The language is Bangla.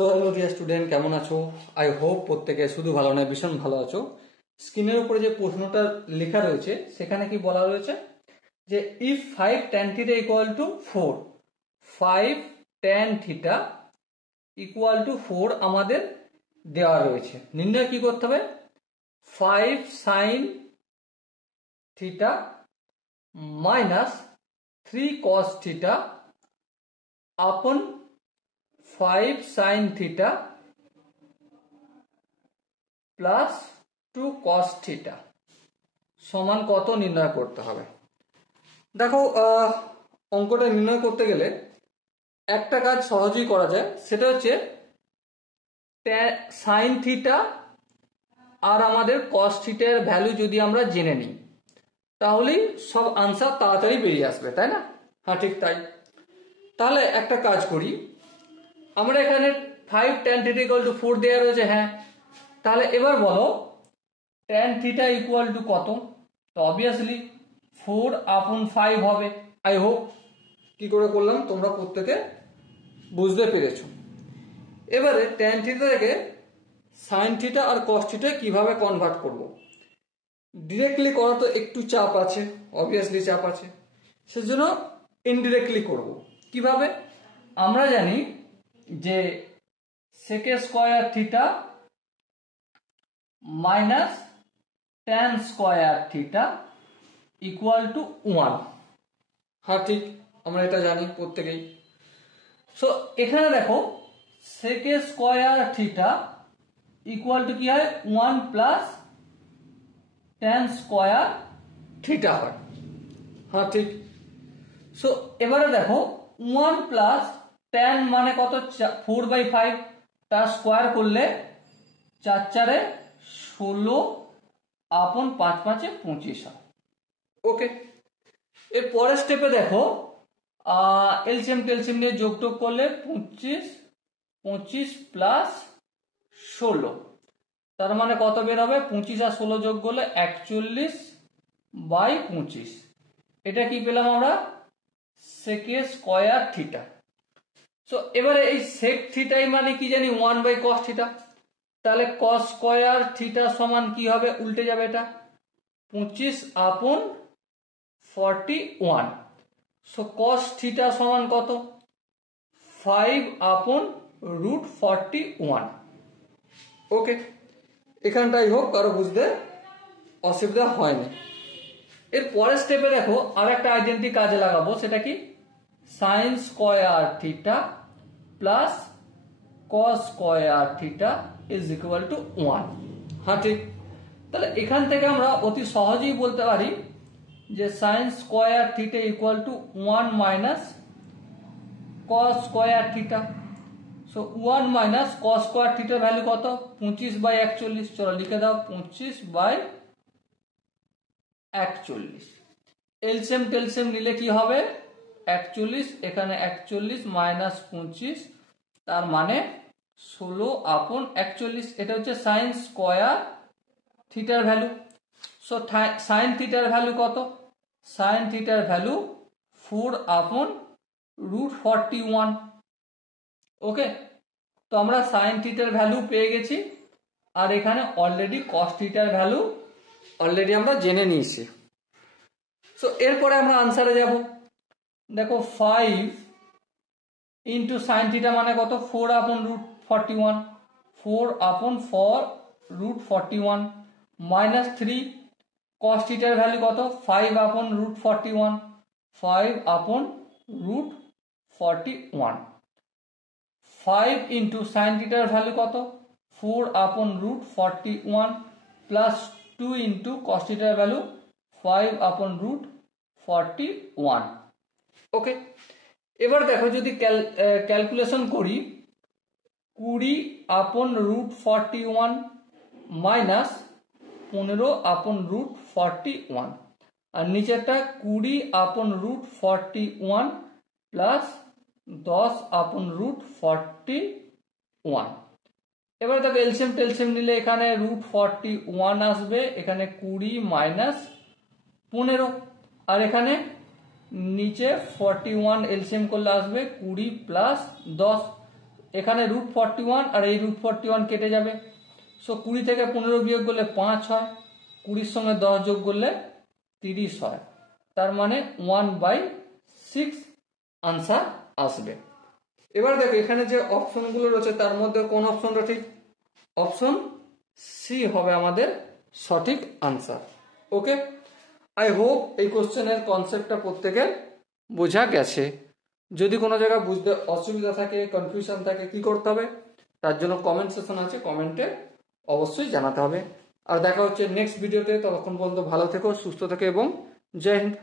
সো হ্যালো ডিয়ার স্টুডেন্ট, কেমন আছো? আই হোপ প্রত্যেকে শুধু ভালো নয়, ভীষণ ভালো আছো। স্ক্রিনের উপরে যে প্রশ্নটা লেখা রয়েছে সেখানে কি বলা রয়েছে যে if 5 tan theta equal to 4, 5 tan theta equal to 4 আমাদের দেওয়া রয়েছে। নির্ণয় কি করতে হবে? 5 sin theta minus 3 cos theta আপন 5 sin theta plus 2 cos theta সমান কত নির্ণয় করতে হবে। দেখো, অঙ্কটা নির্ণয় করতে গেলে একটা কাজ সহজেই করা যায়, সেটা হচ্ছে সাইন থিটা আর আমাদের cos থিটার ভ্যালু যদি আমরা জেনে নিই তাহলেই সব আনসার তাড়াতাড়ি বেরিয়ে আসবে, তাই না? হ্যাঁ, ঠিক তাই। তাহলে একটা কাজ করি, আমরা এখানে 5 tan থিটা ইকুয়াল টু 4 দেওয়া রয়েছে। হ্যাঁ, তাহলে এবার বলো tan থিটা ইকুয়াল টু কত? তো অবভিয়াসলি 4 আপন 5 হবে। আই হোপ কি করে করলাম তোমরা প্রত্যেকে বুঝতে পেরেছো। এবারে tan থিটা থেকে sin থিটা আর cos থিটা কিভাবে কনভার্ট করব? ডিরেক্টলি করা তো একটু চাপ আছে, অবভিয়াসলি চাপ আছে, সেজন্য ইনডিরেক্টলি করব। কিভাবে? আমরা জানি যে sec square theta minus tan square theta equal to 1। হ্যাঁ, ঠিক, আমরা এটা জানি প্রত্যেকেই। সো এখানে দেখো sec square theta equal to কি হয়? 1 প্লাস tan স্কয়ার থিটা হয়। হ্যাঁ, ঠিক। সো এবারে দেখো 1 প্লাস tan মানে কত? 4/5, তার স্কয়ার করলে 4 4 16 আপন 5 5 25 হয়। ওকে, এর পরের স্টেপে দেখো এলসিএম টেলসিএম নিয়ে যোগ টোগ করলে 25 প্লাস 16, তার মানে কত বের হবে? 25 আর 16 যোগ করলে 41/25। এটা কি পেলাম আমরা? sec square theta. সো এবারে এই sec থিটাই মানে কি জানি? 1/cos theta. তাহলে cos স্কয়ার থিটা সমান কি হবে? উল্টে যাবে এটা, 25 আপন 41। সো cos থিটা সমান কত? 5 আপন √41। ওকে, এখানটাই হোক কারো বুঝতে অসুবিধা হয়নি। এর পরের স্টেপে দেখো আর একটা আইডেন্টি কাজে লাগাবো, সেটা কি? sin square theta plus cos square theta is equal to 1। হ্যাঁ, ঠিক। তাহলে এখান থেকে আমরা অতি সহজেই বলতে পারি যে sin square theta equal to 1 minus cos square theta. So 1 minus cos square থিটার ভ্যালু কত? 25/41। চলো লিখে দাও, 25/41। এলসিএম টেলসিএম নিলে কি হবে? 41, এখানে 41 মাইনাস 25, তার মানে 16 আপন 41। এটা হচ্ছে সাইন স্কয়ার থিটার ভ্যালু। সো সাইন থিটার ভ্যালু কত? সাইন থিটার ভ্যালু 4 আপন √41। ওকে, তো আমরা সাইন থিটার ভ্যালু পেয়ে গেছি, আর এখানে অলরেডি cos থিটার ভ্যালু অলরেডি আমরা জেনে নিয়েছি। সো এরপরে আমরা আনসারে যাব। দেখো 5 ইন্টু সাইন থিটা মানে কত? 4 আপন √41, 4 আপন 4√41 মাইনাস 3 cos থিটার ভ্যালু কত? 5 আপন √41, 5 আপন √41। 5 ইন্টু সাইন থিটার ভ্যালু কত? 4 আপন √41 প্লাস 2 ইন্টু cos থিটার ভ্যালু 5 আপন √41। ওকে, এবার দেখো যদি ক্যালকুলেশন করি, 20 আপন √41 মাইনাস 15 আপন √41, আর নিচেরটা 20 আপন √41 প্লাস 10 আপন √41। এবার দেখো এলসিএম টেলসিএম নিলে এখানে √41 আসবে, এখানে 20 মাইনাস 15, আর এখানে নিচে 41 এলসিএম করলে আসবে 20 প্লাস 10। এখানে √41 আর এই √41 কেটে যাবে। সো 20 থেকে 15 বিয়োগ করলে 5 হয়, 20 সঙ্গে 10 যোগ করলে 30 হয়। তার মানে 1/6 আনসার আসবে। এবার দেখো এখানে যে অপশনগুলো রয়েছে তার মধ্যে কোন অপশনটা ঠিক? অপশন সি হবে আমাদের সঠিক আনসার। ওকে, আই হোপ এই কোশ্চেনের কনসেপ্টটা প্রত্যেকের বোঝা গেছে। যদি কোনো জায়গায় বুঝতে অসুবিধা থাকে, কনফিউশন থাকে, কি করতে হবে তার জন্য কমেন্ট সেকশন আছে, কমেন্টে অবশ্যই জানাতে হবে। আর দেখা হচ্ছে নেক্সট ভিডিওতে। ততক্ষণ পর্যন্ত ভালো থেকো, সুস্থ থেকো এবং জয় হিন্দ।